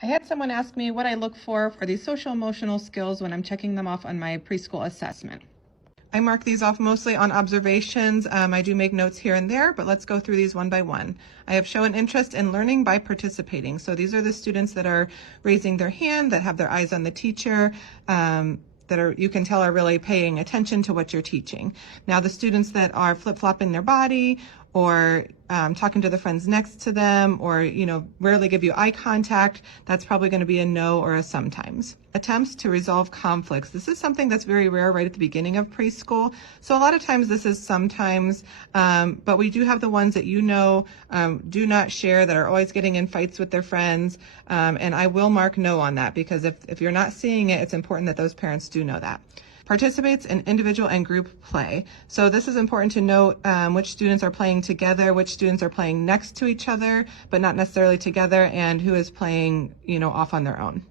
I had someone ask me what I look for these social emotional skills when I'm checking them off on my preschool assessment. I mark these off mostly on observations. I do make notes here and there, but let's go through these one by one. I have shown interest in learning by participating. So these are the students that are raising their hand, that have their eyes on the teacher, you can tell are really paying attention to what you're teaching. Now the students that are flip-flopping their body or talking to the friends next to them or, rarely give you eye contact, that's probably going to be a no or a sometimes. Attempts to resolve conflicts. This is something that's very rare right at the beginning of preschool. So a lot of times this is sometimes, but we do have the ones that do not share, that are always getting in fights with their friends. And I will mark no on that because if you're not seeing it, it's important that those parents do know that. Participates in individual and group play. So this is important to note which students are playing together, which students are playing next to each other, but not necessarily together, and who is playing, off on their own.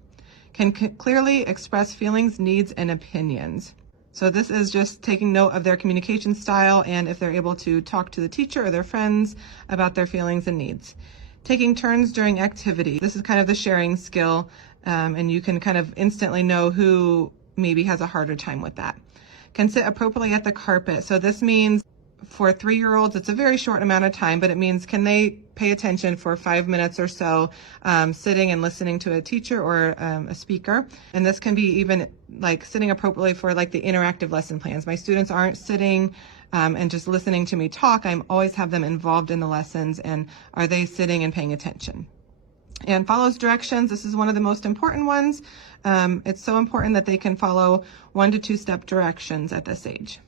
Can clearly express feelings, needs, and opinions. So this is just taking note of their communication style and if they're able to talk to the teacher or their friends about their feelings and needs. Taking turns during activity. This is kind of the sharing skill, and you can kind of instantly know who maybe has a harder time with that. Can sit appropriately at the carpet. So this means for 3-year-olds, it's a very short amount of time, but it means can they pay attention for 5 minutes or so, sitting and listening to a teacher or a speaker. And this can be even like sitting appropriately for like the interactive lesson plans. My students aren't sitting and just listening to me talk. I always have them involved in the lessons, and are they sitting and paying attention? And follows directions. This is one of the most important ones. It's so important that they can follow 1 to 2 step directions at this age.